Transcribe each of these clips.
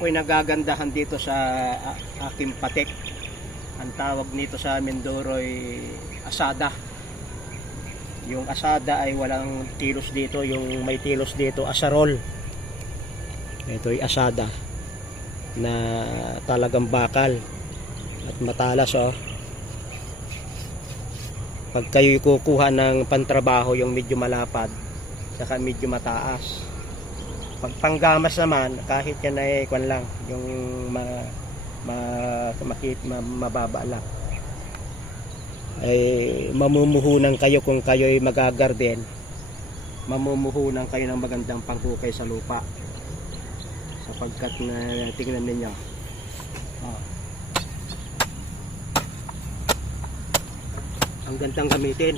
ako'y nagagandahan dito sa aking patik. Ang tawag nito sa Mindoro ay asada. Yung asada ay walang tilos dito, yung may tilos dito asarol. Ito ay asada na talagang bakal at matalas oh. Pag kayo kukuha ng pantrabaho yung medyo malapad saka medyo mataas. Pag panggamas naman kahit yan ay kwan lang yung mababa lang ay mamumuhunan kayo kung kayo ay magagarden. Mamumuhunan kayo ng magandang panghukay sa lupa sapagkat na tingnan ninyo ang gandang gamitin.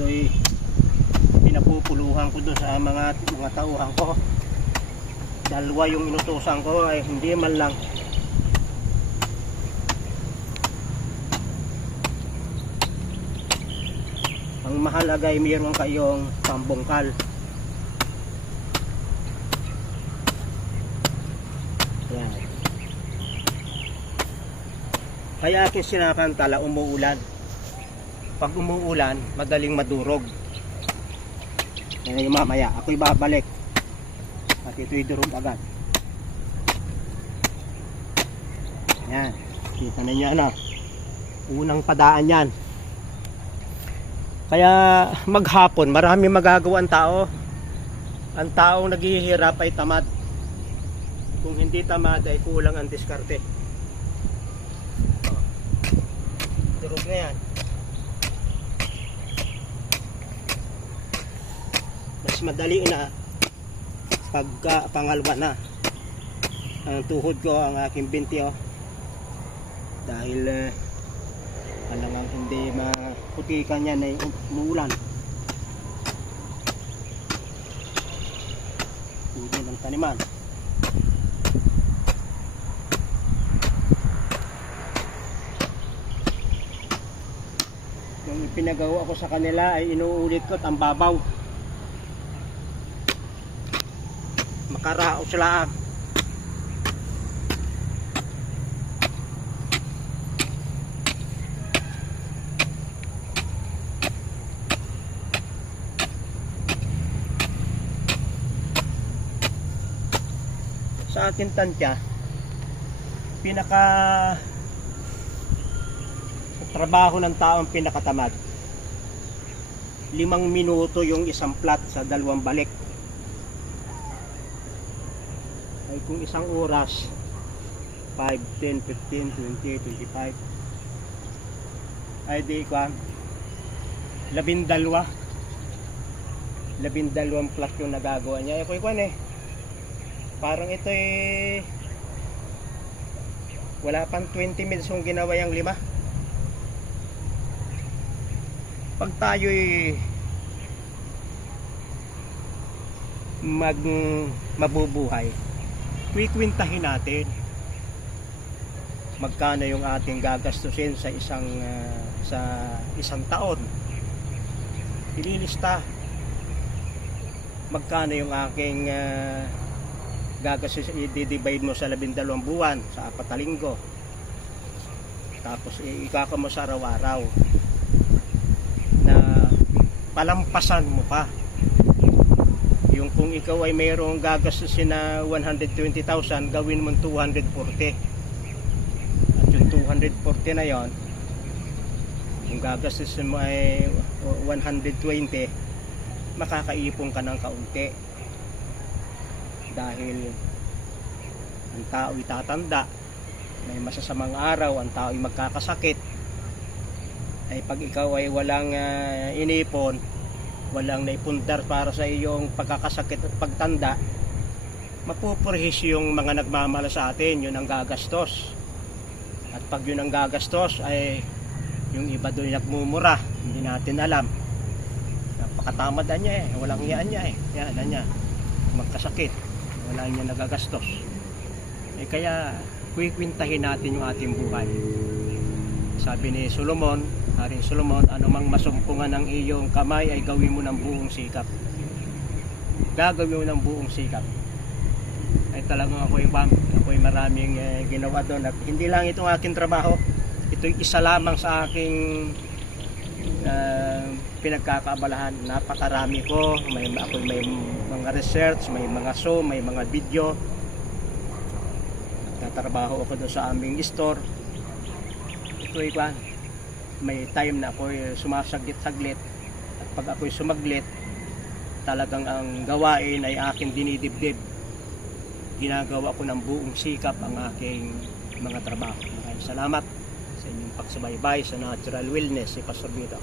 So pinapupuluhan ko doon sa mga tauhan ko. Dalawa yung inutusan ko ay hindi man lang. Ang mahalaga ay mayroon kayong pambungkal. Yan. Kaya aking sinakantala umuulan. Pag umuulan, madaling madurog. Ngayon mamaya, ako'y babalik. At ito'y durog agad. Yan. Kita ninyo ano. Unang padaan yan. Kaya maghapon, marami magagawa ang tao. Ang taong naghihirap ay tamad. Kung hindi tamad ay kulang ang diskarte. Durog na yan. Mas madali na pagka pangalwa na ang tuhod ko, ang aking binti dahil alangang hindi maputikan yan ay umuulan. Hindi ng taniman. Yung ipinagawa ko sa kanila ay inuulit ko ang babaw. Makaraos lang. Sa ating tansya, pinaka trabaho ng taong pinakatamad 5 minuto yung isang plat sa 2 balik. Ay kung isang oras 5, 10, 15, 20, 25 ay di ko 12 plat yung nagagawa niya. Ay kuwan parang ito wala pang 20 minutes yung ginawa yung 5. Pag tayo'y mabubuhay, kwikwintahin natin magkano yung ating gagastusin sa isang taon. Ililista magkano yung aking gagastusin, i-divide mo sa 12 buwan sa 4 na linggo, tapos ikaka mo sa araw-araw na palampasan mo pa yung kung ikaw ay mayroong gagastusin na 120,000, gawin mo 240. At yung 240 na yon, kung gagastusin mo ay 120, makakaipon ka ng kaunti. Dahil ang tao ay tatanda, may masasamang araw, ang tao ay magkakasakit. Ay pag ikaw ay walang inipon, walang naipundar para sa iyong pagkakasakit at pagtanda, mapupurhis yung mga nagmamahal sa atin, yun ang gagastos. At pag yun ang gagastos ay yung iba doon nagmumura, hindi natin alam. Napakatamad niya walang iyaan niya yan niya magkasakit, wala niya nagagastos. Kaya kwikwintahin natin yung ating buhay. Sabi ni Solomon, Haring Solomon, anumang masumpungan ng iyong kamay ay gawin mo ng buong sikap. Gagawin mo ng buong sikap. Ay talagang ako'y maraming ginawa doon. At hindi lang itong aking trabaho, ito'y isa lamang sa aking pinagkakaabalahan. Napakarami ko, may mga research, may mga show, may mga video. Tatrabaho ako doon sa aming store. Ito'y may time na ako'y sumasaglit-saglit, at pag ako'y sumaglit, talagang ang gawain ay aking dinidibdib. Ginagawa ko ng buong sikap ang aking mga trabaho. Maraming salamat sa inyong pagsubaybay sa Natural Wellness si Pastor Vito.